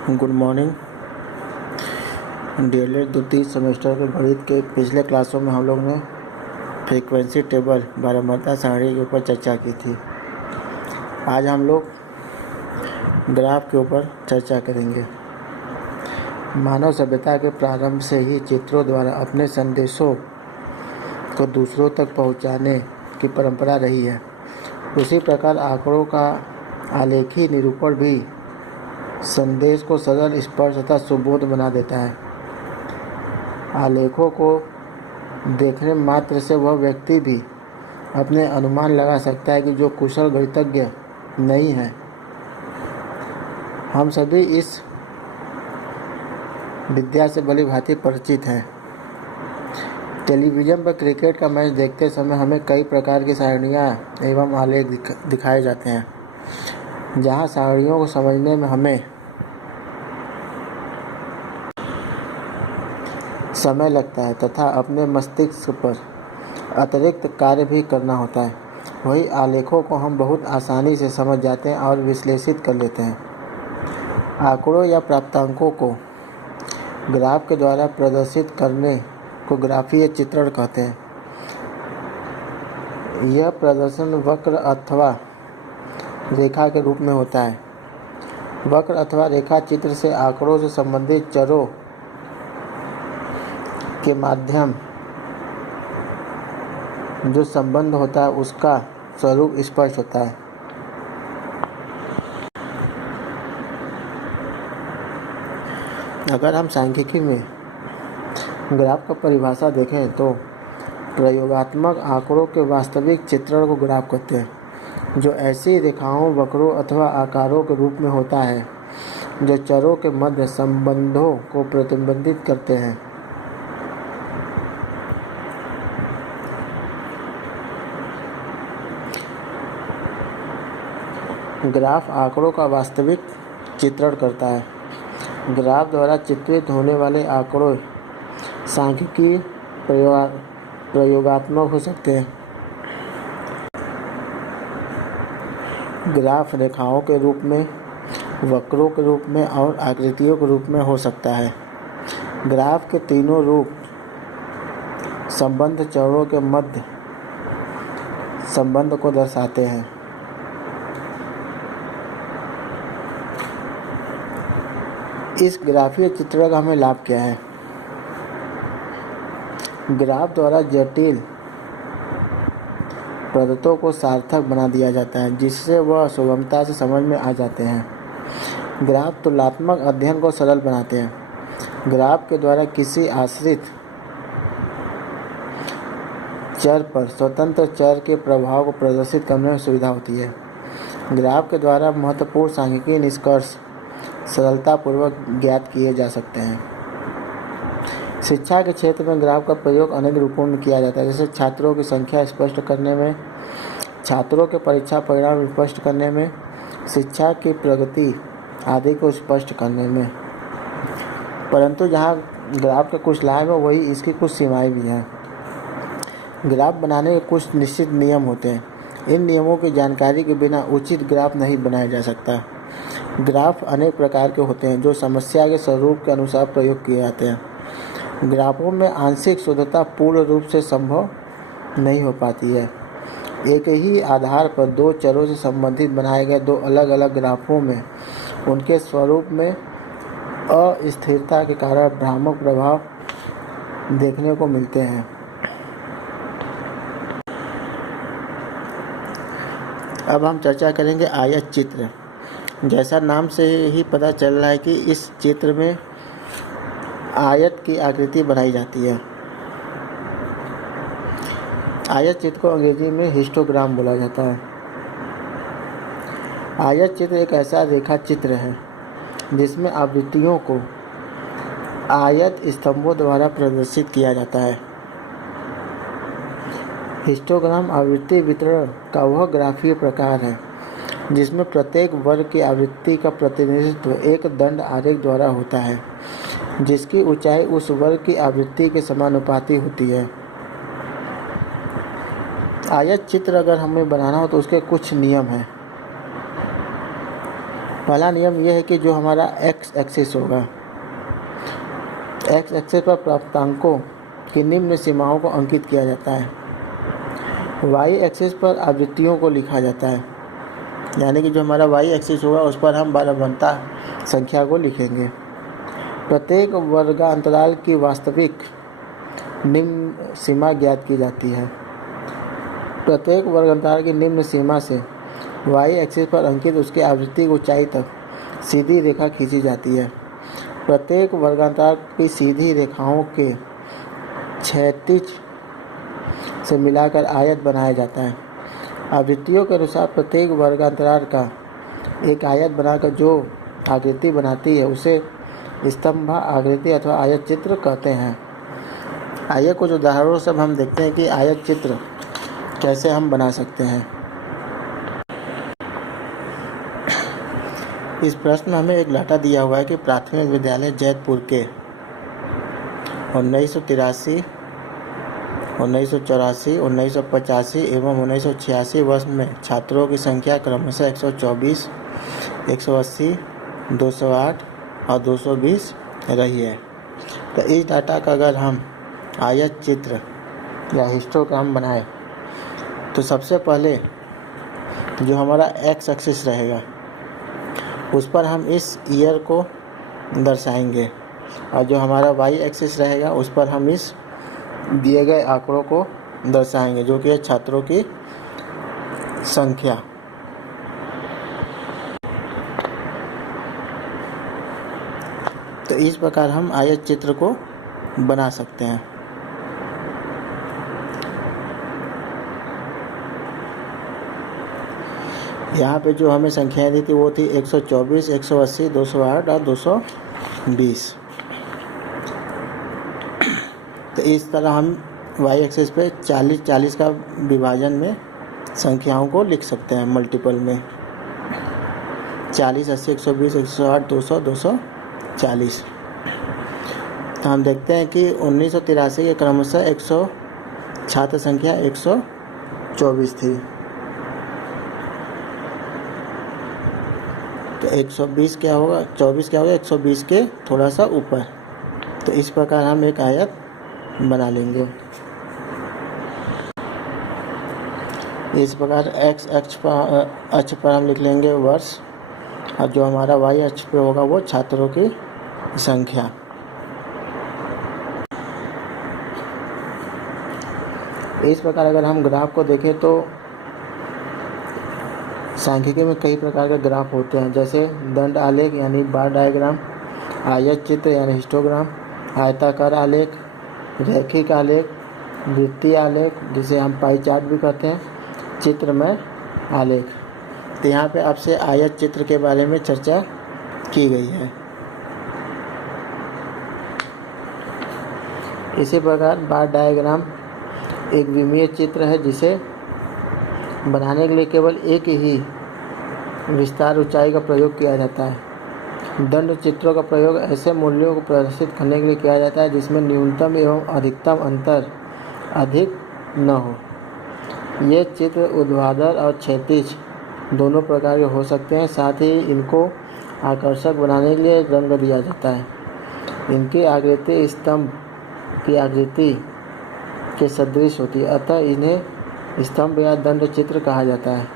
Good morning DElEd द्वितीय semester के गणित के पिछले क्लासों में हम लोग ने फ्रीक्वेंसी टेबल बारहमासा सारणी के ऊपर चर्चा की थी। आज हम लोग ग्राफ के ऊपर चर्चा करेंगे। मानव सभ्यता के प्रारंभ से ही चित्रों द्वारा अपने संदेशों को दूसरों तक पहुंचाने की परंपरा रही है। उसी प्रकार आंकड़ों का आलेखी निरूपण भी संदेश को सरल, स्पष्ट तथा सुबोध बना देता है। आलेखों को देखने मात्र से वह व्यक्ति भी अपने अनुमान लगा सकता है कि जो कुशल गणितज्ञ नहीं है। हम सभी इस विद्या से भली भांति परिचित हैं। टेलीविज़न पर क्रिकेट का मैच देखते समय हमें कई प्रकार की सारणियाँ एवं आलेख दिखाए जाते हैं, जहाँ सारणियों को समझने में हमें समय लगता है तथा अपने मस्तिष्क पर अतिरिक्त कार्य भी करना होता है। वही आलेखों को हम बहुत आसानी से समझ जाते हैं और विश्लेषित कर लेते हैं। आंकड़ों या प्राप्तांकों को ग्राफ के द्वारा प्रदर्शित करने को ग्राफीय चित्रण कहते हैं। यह प्रदर्शन वक्र अथवा रेखा के रूप में होता है। वक्र अथवा रेखा चित्र से आंकड़ों से संबंधित चरों के माध्यम जो संबंध होता है उसका स्वरूप स्पष्ट होता है। अगर हम सांख्यिकी में ग्राफ का परिभाषा देखें तो प्रयोगात्मक आंकड़ों के वास्तविक चित्रण को ग्राफ कहते हैं, जो ऐसी रेखाओं, वक्रों अथवा आकारों के रूप में होता है जो चरों के मध्य संबंधों को प्रतिबिंबित करते हैं। ग्राफ आंकड़ों का वास्तविक चित्रण करता है। ग्राफ द्वारा चित्रित होने वाले आंकड़ों सांख्यिकीय प्रयोगात्मक हो सकते हैं। ग्राफ रेखाओं के रूप में, वक्रों के रूप में और आकृतियों के रूप में हो सकता है। ग्राफ के तीनों रूप संबंध चरों के मध्य संबंध को दर्शाते हैं। इस ग्राफीय चित्रण का हमें लाभ क्या है? ग्राफ द्वारा जटिल पद्धतों को सार्थक बना दिया जाता है, जिससे वह सुगमता से समझ में आ जाते हैं। ग्राफ तुलनात्मक अध्ययन को सरल बनाते हैं। ग्राफ के द्वारा किसी आश्रित चर पर स्वतंत्र चर के प्रभाव को प्रदर्शित करने में सुविधा होती है। ग्राफ के द्वारा महत्वपूर्ण सांख्यिकीय निष्कर्ष सरलतापूर्वक ज्ञात किए जा सकते हैं। शिक्षा के क्षेत्र में ग्राफ का प्रयोग अनेक रूपों में किया जाता है, जैसे छात्रों की संख्या स्पष्ट करने में, छात्रों के परीक्षा परिणाम स्पष्ट करने में, शिक्षा की प्रगति आदि को स्पष्ट करने में। परंतु जहाँ ग्राफ के कुछ लाभ हैं, वही इसकी कुछ सीमाएं भी हैं। ग्राफ बनाने के कुछ निश्चित नियम होते हैं। इन नियमों की जानकारी के बिना उचित ग्राफ नहीं बनाया जा सकता। ग्राफ अनेक प्रकार के होते हैं जो समस्या के स्वरूप के अनुसार प्रयोग किए जाते हैं। ग्राफों में आंशिक शुद्धता पूर्ण रूप से संभव नहीं हो पाती है। एक ही आधार पर दो चरों से संबंधित बनाए गए दो अलग अलग ग्राफों में उनके स्वरूप में अस्थिरता के कारण भ्रामक प्रभाव देखने को मिलते हैं। अब हम चर्चा करेंगे आयत चित्र। जैसा नाम से ही पता चल रहा है कि इस चित्र में आयत की आकृति बनाई जाती है। आयत चित्र को अंग्रेजी में हिस्टोग्राम बोला जाता है। आयत चित्र एक ऐसा रेखा चित्र है जिसमें आवृत्तियों को आयत स्तंभों द्वारा प्रदर्शित किया जाता है। हिस्टोग्राम आवृत्ति वितरण का वह ग्राफीय प्रकार है जिसमें प्रत्येक वर्ग की आवृत्ति का प्रतिनिधित्व एक दंड आरेख द्वारा होता है, जिसकी ऊंचाई उस वर्ग की आवृत्ति के समानुपाती होती है। आयत चित्र अगर हमें बनाना हो तो उसके कुछ नियम हैं। पहला नियम यह है कि जो हमारा एक्स एक्सिस होगा, एक्स एक्सिस पर प्राप्तांकों की निम्न सीमाओं को अंकित किया जाता है। वाई एक्सिस पर आवृत्तियों को लिखा जाता है, यानी कि जो हमारा वाई एक्सिस होगा उस पर हम बारहबंता संख्या को लिखेंगे। प्रत्येक वर्गांतराल की वास्तविक निम्न सीमा ज्ञात की जाती है। प्रत्येक वर्गांतराल की निम्न सीमा से वाई एक्सिस पर अंकित उसकी आवृत्ति की ऊंचाई तक सीधी रेखा खींची जाती है। प्रत्येक वर्गांतराल की सीधी रेखाओं के क्षैतिज से मिलाकर आयत बनाया जाता है। आवृत्तियों के अनुसार प्रत्येक वर्गांतराल का एक आयत बनाकर जो आकृति बनाती है उसे स्तंभ आकृति अथवा आयत चित्र कहते हैं। आइए कुछ उदाहरणों से हम देखते हैं कि आयत चित्र कैसे हम बना सकते हैं। इस प्रश्न में हमें एक डाटा दिया हुआ है कि प्राथमिक विद्यालय जैतपुर के 1983, 1984, 1985 एवं 1986 वर्ष में छात्रों की संख्या क्रमशः 124, 180, 208 और 220 रही है। तो इस डाटा का अगर हम आयत चित्र या हिस्टोग्राम बनाए तो सबसे पहले जो हमारा एक्स एक्सिस रहेगा उस पर हम इस ईयर को दर्शाएंगे और जो हमारा वाई एक्सिस रहेगा उस पर हम इस दिए गए आंकड़ों को दर्शाएंगे, जो कि है छात्रों की संख्या। तो इस प्रकार हम आयत चित्र को बना सकते हैं। यहाँ पे जो हमें संख्याएं दी थी वो थी 124, 180, 208 और 220। तो इस तरह हम वाई एक्सिस पे 40-40 का विभाजन में संख्याओं को लिख सकते हैं, मल्टीपल में 40, 80, 120, 108, 200, 240। तो हम देखते हैं कि 1983 के क्रमशः छात्र संख्या 124 थी। तो 120 क्या होगा, 24 क्या होगा, 120 के थोड़ा सा ऊपर। तो इस प्रकार हम एक आयत बना लेंगे। इस प्रकार एक्स अक्ष पर हम लिख लेंगे वर्ष और जो हमारा वाई अक्ष पे होगा वो छात्रों की संख्या। इस प्रकार अगर हम ग्राफ को देखें तो सांख्यिकी में कई प्रकार के ग्राफ होते हैं, जैसे दंड आलेख यानी बार डायग्राम, आयत चित्र यानी हिस्टोग्राम, आयताकार आलेख, रैखिक आलेख, वृत्तीय आलेख जिसे हम पाई चार्ट भी कहते हैं, चित्रमय आलेख। तो यहाँ पे आपसे आयत चित्र के बारे में चर्चा की गई है। इसी प्रकार बार डायग्राम एक विमीय चित्र है जिसे बनाने के लिए केवल एक ही विस्तार ऊंचाई का प्रयोग किया जाता है। दंड चित्रों का प्रयोग ऐसे मूल्यों को प्रदर्शित करने के लिए किया जाता है जिसमें न्यूनतम एवं अधिकतम अंतर अधिक न हो। ये चित्र ऊर्ध्वाधर और क्षैतिज दोनों प्रकार के हो सकते हैं। साथ ही इनको आकर्षक बनाने के लिए रंग दिया जाता है। इनकी आकृति स्तंभ की आकृति के सदृश होती है, अतः इन्हें स्तंभ या दंड चित्र कहा जाता है।